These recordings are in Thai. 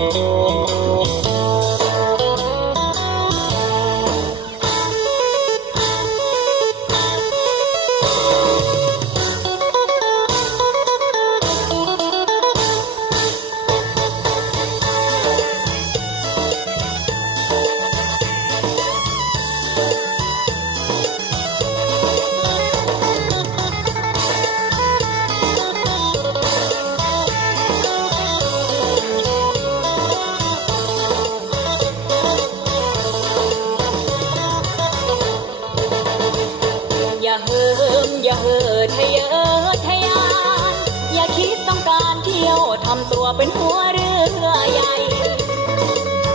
อ ตัวเป็นหัวเรือใหญ่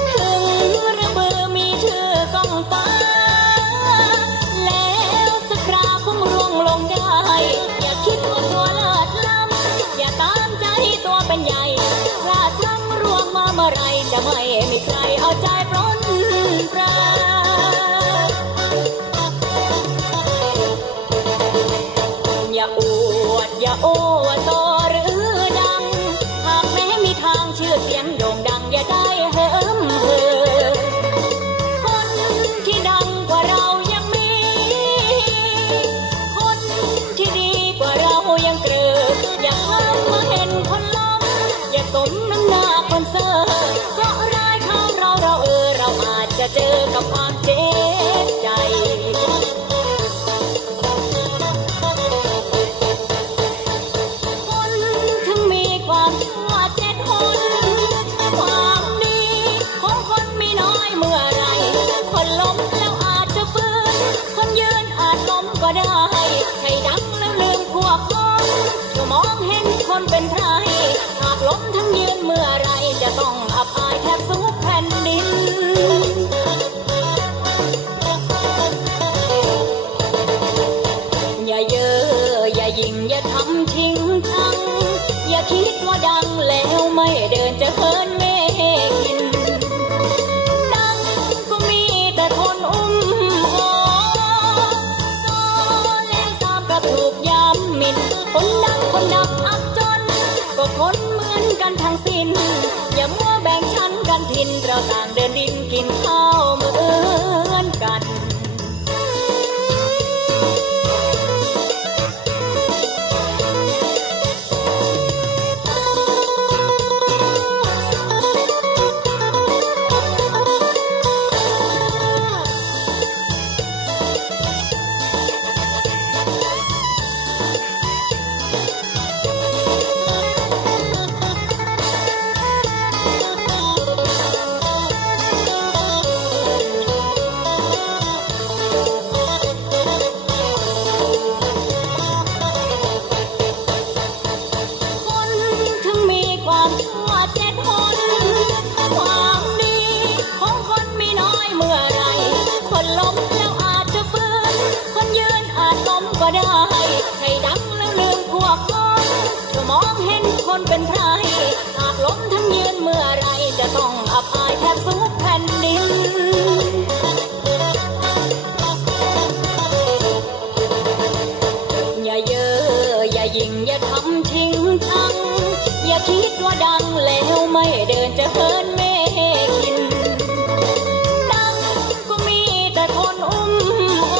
ถึงเรือเบือมีชื่อกองฟ้า แล้วสักคราวคงร่วงลงได้ อย่าคิดว่าตัวเลิศล้ำอย่าตามใจตัวเป็นใหญ่พลาดพลั้งร่วงมาเมื่อไรจะไม่มีใคร จะเจอกับความเจ็บใจ คนถึงมีความชั่วเจ็ดหนความดีของคนมีน้อยเมื่อไร คนล้มแล้วอาจจะฟื้น คนยืนอาจล้มก็ได้ ใครดังแล้วลืมพวกพ้องจะมองเห็นคนเป็นใครห ไม่เดินจะเฮินเมกินดังก็มีแต่คนอุ้มหอโซเล่นตามกระถูกยามมิน คนดังคนดับอับจน ก็คนเหมือนกันทั้งสิ้น อย่ามัวแบ่งชั้นกันทินเราต่างเดิน เป็นใครหากล้มทั้งยืนเมื่อไรจะต้องอับอาย คิดว่าดังแล้วไม่เดินจะเฮินเมกิน ดังก็มีแต่คนอุ้มโอ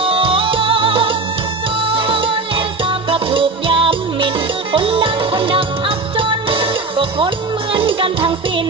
โซเล่นตามกับถูกยามมินคนดังคนดับอับจน ก็คนเหมือนกันทั้งสิ้น